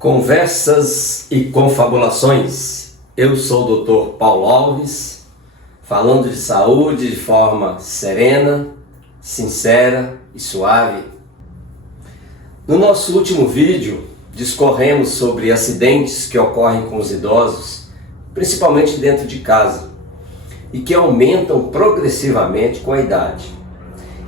Conversas e confabulações. Eu sou o Dr. Paulo Alves, falando de saúde de forma serena, sincera e suave. No nosso último vídeo, discorremos sobre acidentes que ocorrem com os idosos, principalmente dentro de casa, e que aumentam progressivamente com a idade.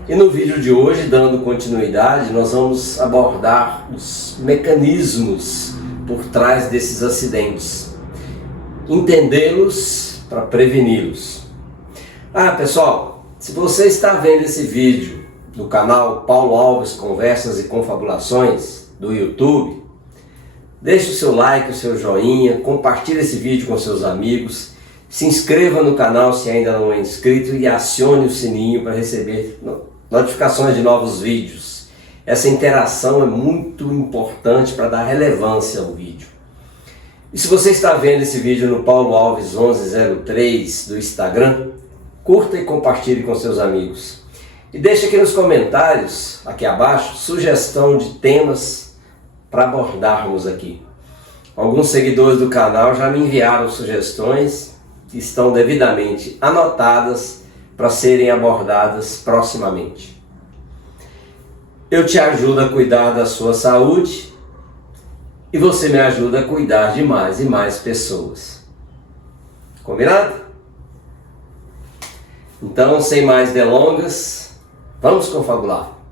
E no vídeo de hoje, dando continuidade, nós vamos abordar os mecanismos por trás desses acidentes, entendê-los para preveni-los. Pessoal, se você está vendo esse vídeo no canal Paulo Alves Conversas e Confabulações do YouTube, deixe o seu like, o seu joinha, compartilhe esse vídeo com seus amigos, se inscreva no canal se ainda não é inscrito e acione o sininho para receber notificações de novos vídeos. Essa interação é muito importante para dar relevância ao vídeo. E se você está vendo esse vídeo no Paulo Alves 1103 do Instagram, curta e compartilhe com seus amigos. E deixe aqui nos comentários, aqui abaixo, sugestão de temas para abordarmos aqui. Alguns seguidores do canal já me enviaram sugestões que estão devidamente anotadas para serem abordadas proximamente. Eu te ajudo a cuidar da sua saúde e você me ajuda a cuidar de mais e mais pessoas. Combinado? Então, sem mais delongas, vamos confabular.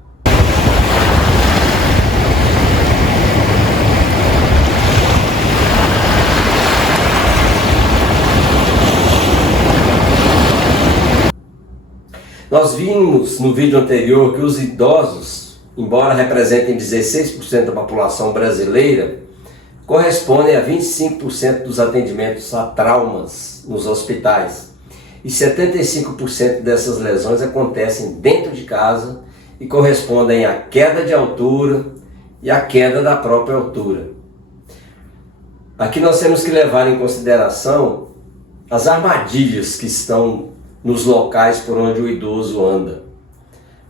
Nós vimos no vídeo anterior que os idosos, embora representem 16% da população brasileira, correspondem a 25% dos atendimentos a traumas nos hospitais. E 75% dessas lesões acontecem dentro de casa e correspondem à queda de altura e à queda da própria altura. Aqui nós temos que levar em consideração as armadilhas que estão nos locais por onde o idoso anda.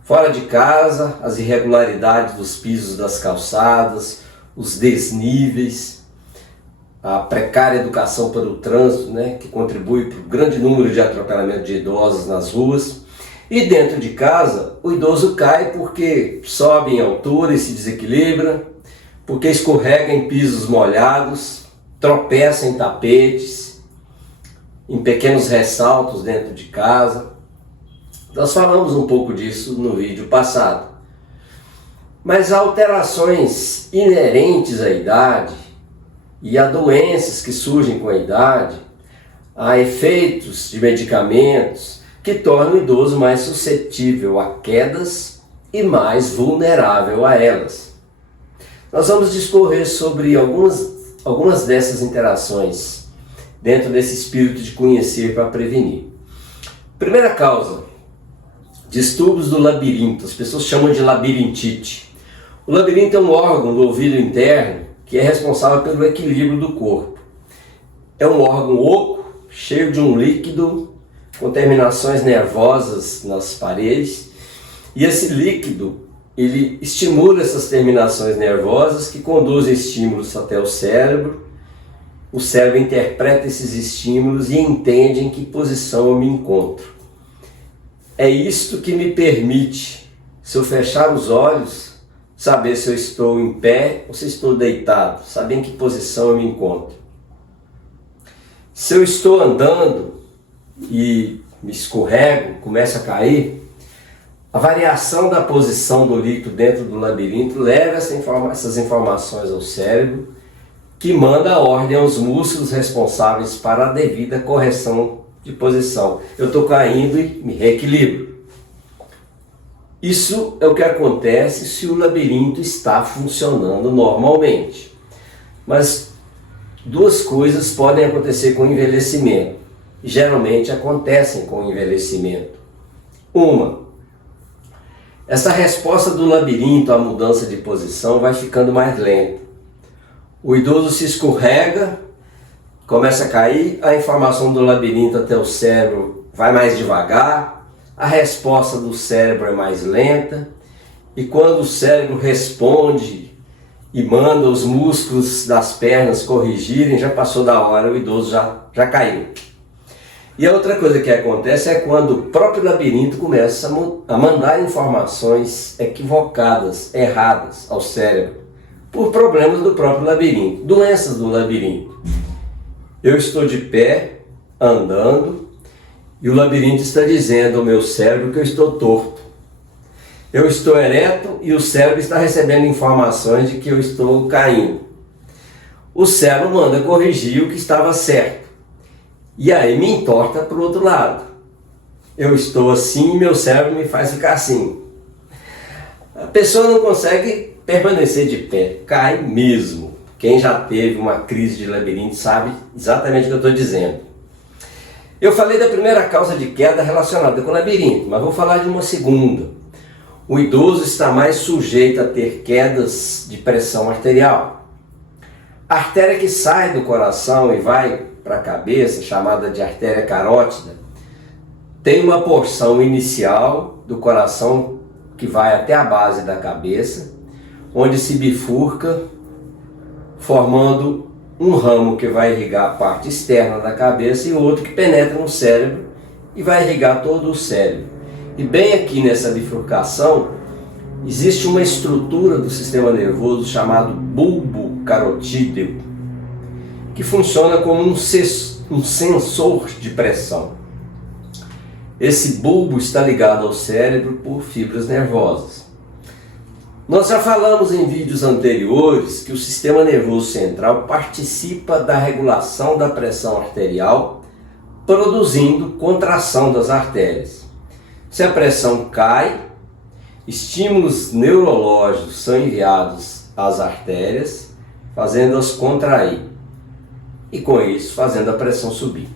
Fora de casa, as irregularidades dos pisos das calçadas, os desníveis, a precária educação para o trânsito, que contribui para o grande número de atropelamento de idosos nas ruas. E dentro de casa, o idoso cai porque sobe em altura e se desequilibra, porque escorrega em pisos molhados, tropeça em tapetes, em pequenos ressaltos dentro de casa. Nós falamos um pouco disso no vídeo passado. Mas há alterações inerentes à idade e a doenças que surgem com a idade, há efeitos de medicamentos que tornam o idoso mais suscetível a quedas e mais vulnerável a elas. Nós vamos discorrer sobre algumas dessas interações dentro desse espírito de conhecer para prevenir. Primeira causa, distúrbios do labirinto. As pessoas chamam de labirintite. O labirinto é um órgão do ouvido interno que é responsável pelo equilíbrio do corpo. É um órgão oco, cheio de um líquido, com terminações nervosas nas paredes. E esse líquido, ele estimula essas terminações nervosas que conduzem estímulos até o cérebro. O cérebro interpreta esses estímulos e entende em que posição eu me encontro. É isto que me permite, se eu fechar os olhos, saber se eu estou em pé ou se estou deitado, saber em que posição eu me encontro. Se eu estou andando e me escorrego, começo a cair, a variação da posição do líquido dentro do labirinto leva essas informações ao cérebro, que manda a ordem aos músculos responsáveis para a devida correção de posição. Eu estou caindo e me reequilibro. Isso é o que acontece se o labirinto está funcionando normalmente. Mas duas coisas podem acontecer com o envelhecimento. E geralmente acontecem com o envelhecimento. Uma, essa resposta do labirinto à mudança de posição vai ficando mais lenta. O idoso se escorrega, começa a cair, a informação do labirinto até o cérebro vai mais devagar, a resposta do cérebro é mais lenta, e quando o cérebro responde e manda os músculos das pernas corrigirem, já passou da hora, o idoso já caiu. E a outra coisa que acontece é quando o próprio labirinto começa a mandar informações equivocadas, erradas ao cérebro, por problemas do próprio labirinto, doenças do labirinto. Eu estou de pé, andando, e o labirinto está dizendo ao meu cérebro que eu estou torto. Eu estou ereto e o cérebro está recebendo informações de que eu estou caindo. O cérebro manda corrigir o que estava certo. E aí me entorta para o outro lado. Eu estou assim e meu cérebro me faz ficar assim. A pessoa não consegue permanecer de pé, cai mesmo. Quem já teve uma crise de labirinto sabe exatamente o que eu estou dizendo. Eu falei da primeira causa de queda relacionada com o labirinto, mas vou falar de uma segunda. O idoso está mais sujeito a ter quedas de pressão arterial. A artéria que sai do coração e vai para a cabeça, chamada de artéria carótida, tem uma porção inicial do coração que vai até a base da cabeça, onde se bifurca, formando um ramo que vai irrigar a parte externa da cabeça e outro que penetra no cérebro e vai irrigar todo o cérebro. E bem aqui nessa bifurcação, existe uma estrutura do sistema nervoso chamado bulbo carotídeo, que funciona como um sensor de pressão. Esse bulbo está ligado ao cérebro por fibras nervosas. Nós já falamos em vídeos anteriores que o sistema nervoso central participa da regulação da pressão arterial, produzindo contração das artérias. Se a pressão cai, estímulos neurológicos são enviados às artérias, fazendo-as contrair e com isso fazendo a pressão subir.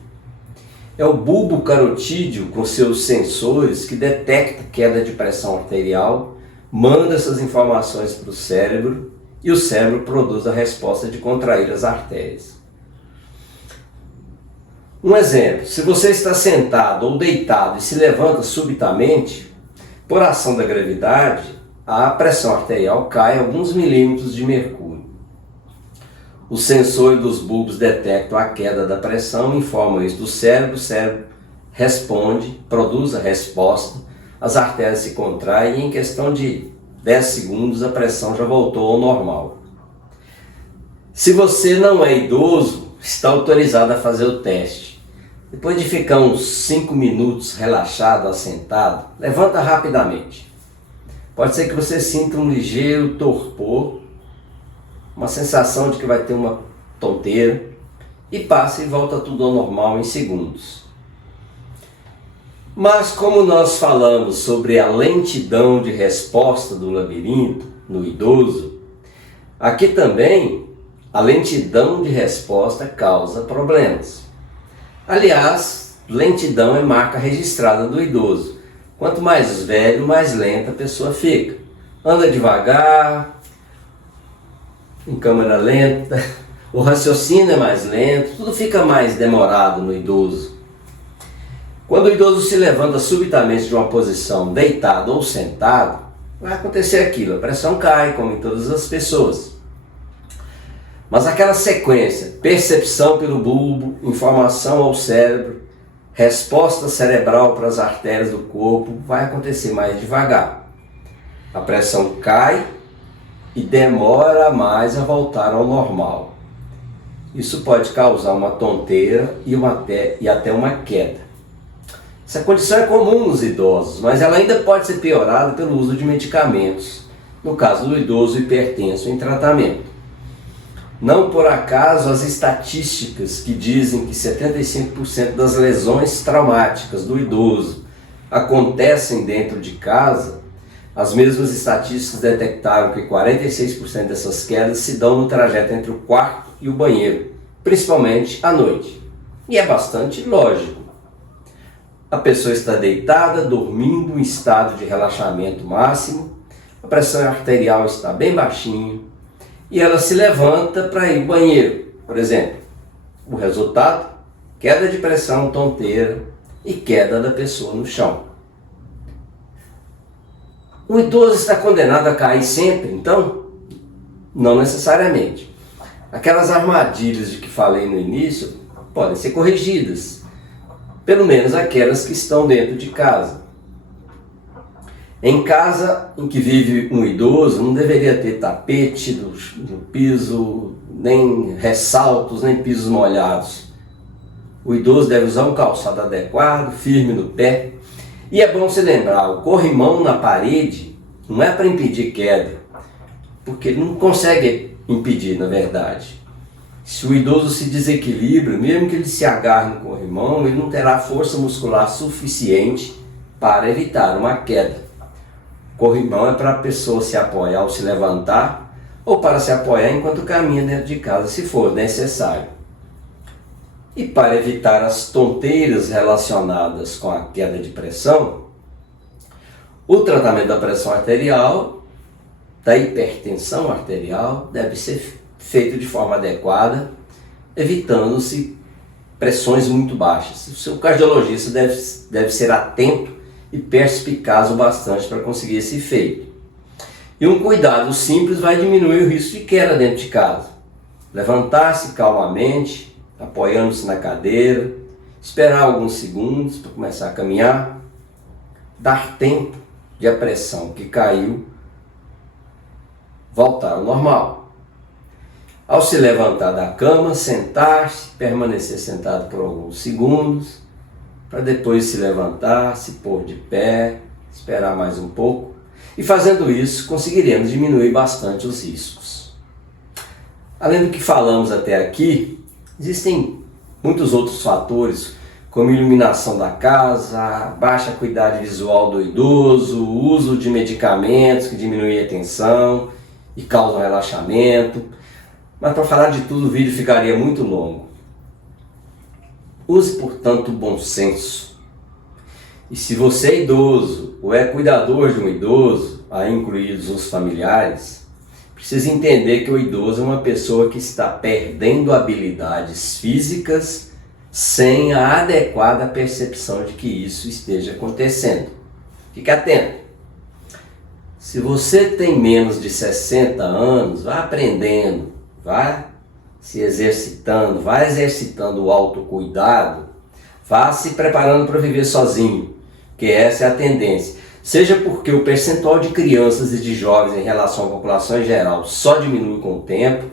É o bulbo carotídeo com seus sensores que detecta queda de pressão arterial, manda essas informações para o cérebro e o cérebro produz a resposta de contrair as artérias. Um exemplo, se você está sentado ou deitado e se levanta subitamente, por ação da gravidade, a pressão arterial cai alguns milímetros de mercúrio. O sensor dos bulbos detectam a queda da pressão e informam isso do cérebro, o cérebro responde, produz a resposta, as artérias se contraem e em questão de 10 segundos a pressão já voltou ao normal. Se você não é idoso, está autorizado a fazer o teste. Depois de ficar uns 5 minutos relaxado, assentado, levanta rapidamente. Pode ser que você sinta um ligeiro torpor, uma sensação de que vai ter uma tonteira, e passa e volta tudo ao normal em segundos. Mas como nós falamos sobre a lentidão de resposta do labirinto no idoso, aqui também a lentidão de resposta causa problemas. Aliás, lentidão é marca registrada do idoso. Quanto mais velho, mais lenta a pessoa fica. Anda devagar, em câmera lenta, o raciocínio é mais lento, tudo fica mais demorado no idoso. Quando o idoso se levanta subitamente de uma posição deitado ou sentado, vai acontecer aquilo, a pressão cai, como em todas as pessoas. Mas aquela sequência, percepção pelo bulbo, informação ao cérebro, resposta cerebral para as artérias do corpo, vai acontecer mais devagar. A pressão cai e demora mais a voltar ao normal. Isso pode causar uma tonteira e até uma queda. Essa condição é comum nos idosos, mas ela ainda pode ser piorada pelo uso de medicamentos, no caso do idoso hipertenso em tratamento. Não por acaso as estatísticas que dizem que 75% das lesões traumáticas do idoso acontecem dentro de casa, as mesmas estatísticas detectaram que 46% dessas quedas se dão no trajeto entre o quarto e o banheiro, principalmente à noite. E é bastante lógico. A pessoa está deitada, dormindo em estado de relaxamento máximo, a pressão arterial está bem baixinha e ela se levanta para ir ao banheiro, por exemplo. O resultado? Queda de pressão, tonteira e queda da pessoa no chão. O idoso está condenado a cair sempre, então? Não necessariamente. Aquelas armadilhas de que falei no início podem ser corrigidas, pelo menos aquelas que estão dentro de casa. Em casa em que vive um idoso, não deveria ter tapete no piso, nem ressaltos, nem pisos molhados. O idoso deve usar um calçado adequado, firme no pé. E é bom se lembrar, o corrimão na parede não é para impedir queda, porque ele não consegue impedir, na verdade. Se o idoso se desequilibra, mesmo que ele se agarre no corrimão, ele não terá força muscular suficiente para evitar uma queda. O corrimão é para a pessoa se apoiar ao se levantar ou para se apoiar enquanto caminha dentro de casa, se for necessário. E para evitar as tonteiras relacionadas com a queda de pressão, o tratamento da pressão arterial, da hipertensão arterial, deve ser feito de forma adequada, evitando-se pressões muito baixas. O seu cardiologista deve ser atento e perspicaz o bastante para conseguir esse efeito. E um cuidado simples vai diminuir o risco de queda dentro de casa. Levantar-se calmamente, apoiando-se na cadeira, esperar alguns segundos para começar a caminhar, dar tempo de a pressão que caiu voltar ao normal. Ao se levantar da cama, sentar-se, permanecer sentado por alguns segundos, para depois se levantar, se pôr de pé, esperar mais um pouco, e fazendo isso conseguiremos diminuir bastante os riscos. Além do que falamos até aqui, existem muitos outros fatores, como iluminação da casa, baixa acuidade visual do idoso, o uso de medicamentos que diminuem a tensão e causam relaxamento. Mas para falar de tudo o vídeo ficaria muito longo. Use, portanto, o bom senso. E se você é idoso ou é cuidador de um idoso, aí incluídos os familiares, precisa entender que o idoso é uma pessoa que está perdendo habilidades físicas sem a adequada percepção de que isso esteja acontecendo. Fique atento. Se você tem menos de 60 anos, vá aprendendo, vá se exercitando, vá exercitando o autocuidado, vá se preparando para viver sozinho, que essa é a tendência. Seja porque o percentual de crianças e de jovens em relação à população em geral só diminui com o tempo,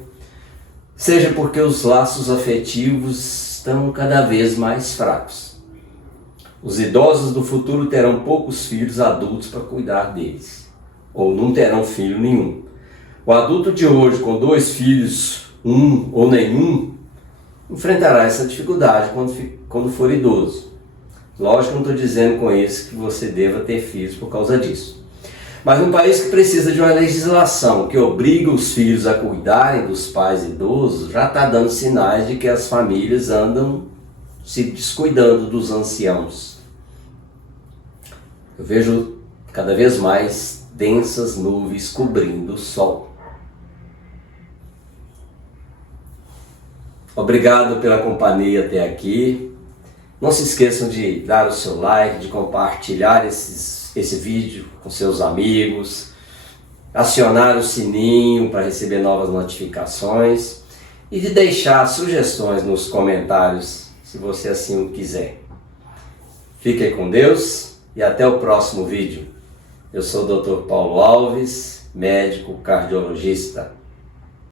seja porque os laços afetivos estão cada vez mais fracos. Os idosos do futuro terão poucos filhos adultos para cuidar deles, ou não terão filho nenhum. O adulto de hoje, com 2 filhos, um ou nenhum, enfrentará essa dificuldade quando for idoso. Lógico que não estou dizendo com isso que você deva ter filhos por causa disso. Mas num país que precisa de uma legislação que obriga os filhos a cuidarem dos pais idosos, já está dando sinais de que as famílias andam se descuidando dos anciãos. Eu vejo cada vez mais densas nuvens cobrindo o sol. Obrigado pela companhia até aqui. Não se esqueçam de dar o seu like, de compartilhar esse vídeo com seus amigos, acionar o sininho para receber novas notificações e de deixar sugestões nos comentários, se você assim o quiser. Fiquem com Deus e até o próximo vídeo. Eu sou o Dr. Paulo Alves, médico cardiologista.